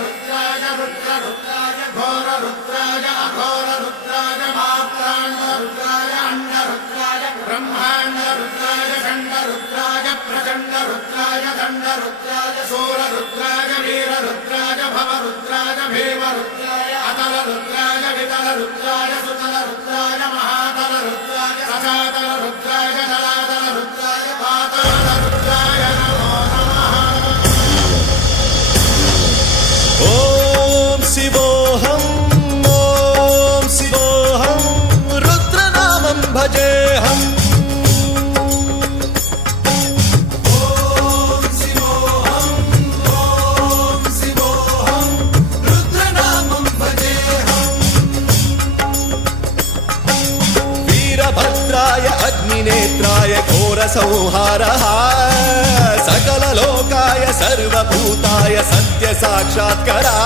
रुद्राय रुद्ररुद्राय घोररुद्राय अघोररुद्राय मात्राण्डरुद्राय अण्डरुद्राय ब्रह्माण्डरुद्राय खण्डरुद्राय प्रचण्डरुद्राय दण्डरुद्राय शूररुद्राय वीररुद्राय भवरुद्राय भीमरुद्राय अतलरुद्राय वितलरुद्राय सुतलरुद्राय महातलरुद्राय सचातलरुद्राय जलातलरुद्राय पातालरुद्राय नमो नमः। ओम शिवोऽहम् ओम शिवोऽहम् रुद्रनामं भजेऽहम्। ओम शिवोऽहम् रुद्रनामं भजेऽहम्। वीरभद्राय अग्निनेत्राय घोरसंहारः सकललोकाय सर्वभूताय सत्यसाक्षात्करा।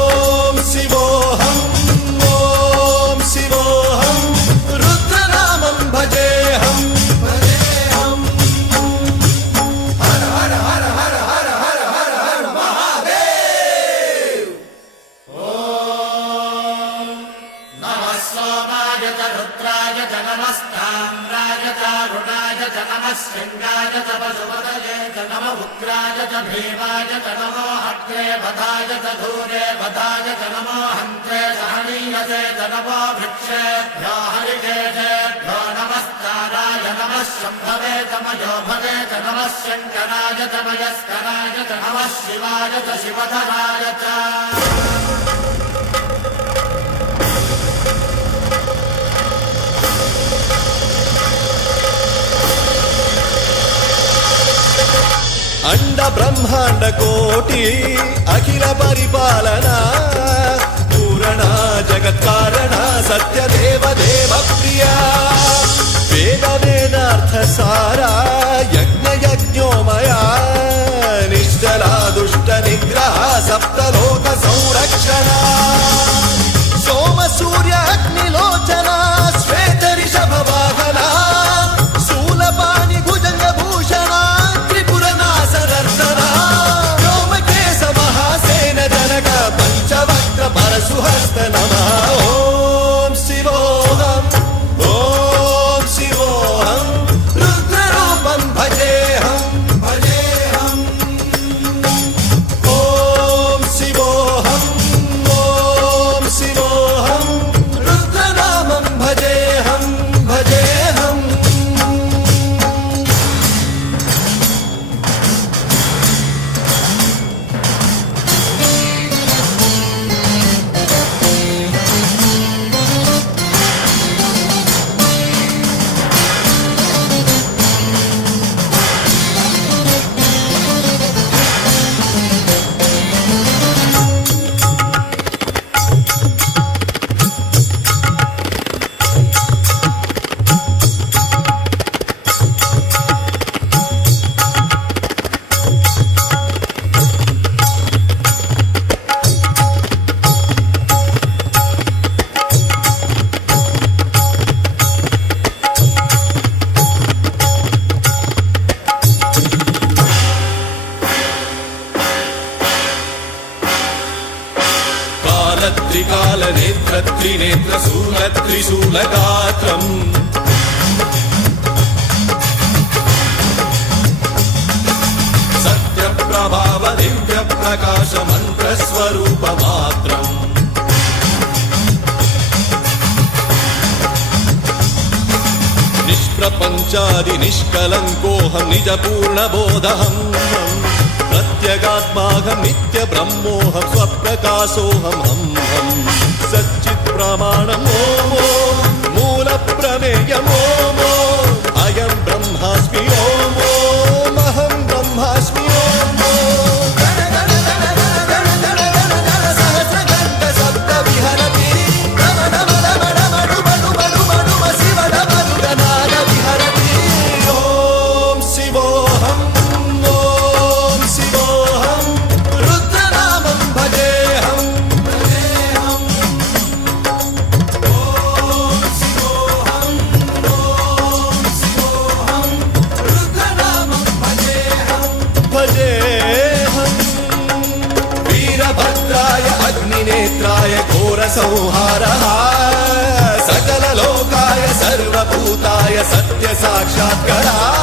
ओम शिवोऽहम् रुद्रनामं भजेऽहम्। हर हर हर हर हर हर हर हर महादेव। ओम नमः सोमाय च रुद्राय च नमस्ताम्राय च रुणाय च नमः शृङ्गाय च पशुपतये च नमः उग्राय च भीमाय च नमो हत्रे वधाय च धूरे वधाय च नमो हन्त्रे सहनीयसे च नमो वृक्षेभ्यो हरिकेशेभ्यो नमस्काराय नमः शम्भवे च मयोभवे च नमः शङ्कराय च मयस्कराय च नमः शिवाय च शिवधराय च। अंड ब्रह्मांड कोटि अखिल परिपालना पूरणा जगत्कारणा सत्यदेव देव प्रिया वेद वेदार्थ सारा यज्ञ यज्ञोमया निश्चला दुष्ट निग्रह सप्तलोक संरक्षणा सोम सूर्य अग्निलोचना श्वेत ऋषभ वाहना शूलपाणि भुजंग भूषणा पंचवक्त्र परशुहस्त नमः। ओम शिवोऽहम् रुद्ररूपं भजेऽहम् भजेऽहम्। ओम शिवोऽहम् रुद्रनामं भजेऽहम् भजेऽहम्। त्रिकाल नेत्र त्रिनेत्र शूल त्रिशूलगात्रम् सत्यप्रभाव दिव्य प्रकाश मंत्र स्वरूप मात्रम् निष्प्रपंचादि निष्कलंकोऽहं निज पूर्ण बोधहम् प्रत्यगात्माहं नित्य ब्रह्मोऽहं स्वप्रकाशोऽहं हं हं सच्चित् प्रमाणम् ओम मूल प्रमेयम् ओम अयं ब्रह्मास्मि ओम अहं ब्रह्मास्मि ओम सहस्रघण्ट शब्द विहरति शिवनाद विहरति। ओम शिवोऽहम् रुद्रनामं भजेऽहम् भजेऽहम्। ओम शिवोऽहम् नित्याय घोरसंहारः सकललोकाय सर्वभूताय सत्यसाक्षात्कारः